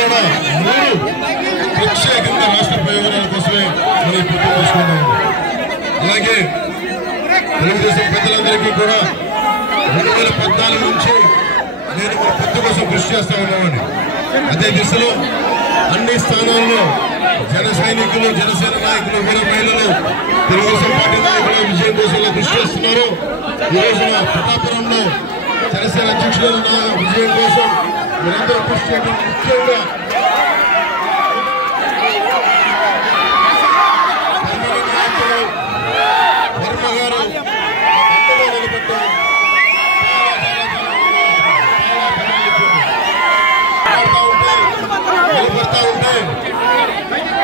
కూడా 3 ప్రత్యేకంగా రాష్ట్ర ప్రయోజనాల కోసమే మనం పూర్తి చేసుకున్నాం. అలాగే తెలుగుదేశం పెద్దలందరికీ కూడా 2014 నుంచి నేను మన పొత్తు కోసం కృషి చేస్తా ఉన్నామని, అదే దిశలో అన్ని స్థానాల్లో జన సైనికులు, జనసేన నాయకులు, వీర మహిళలు, తెలుగుదేశం పార్టీ నాయకులు విజయం కోసం కృషి చేస్తున్నారు. ఈ రోజున పిఠాపురంలో జనసేన అధ్యక్షుల విజయం కోసం మీరందరూ కృషి చేయడం ముఖ్యంగా వర్మ గారు అంతగా నిలబెట్టారు. నిలబడతా ఉంటే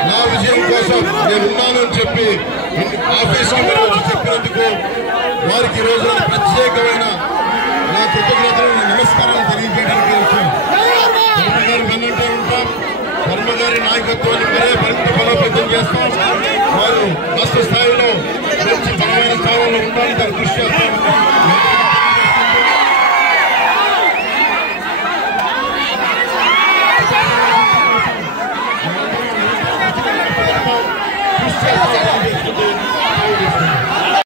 నా విజయం కోసం నేను ఉన్నానని చెప్పి ఆఫీసులో వచ్చి చెప్పినందుకు వారికి ఈ రోజు ప్రత్యేకమైన నా కృతజ్ఞతలు, నమస్కారాలు తెలియజేయడానికి వచ్చాను. వర్మ గారు వెన్నంటే ఉంటాం. వర్మ గారి నాయకత్వాన్ని మరే మరింత బలోపేతం చేస్తాం. వారు రాష్ట్ర స్థాయిలో మంచి బలమైన స్థానంలో ఉండాలని కృషి చేస్తాం.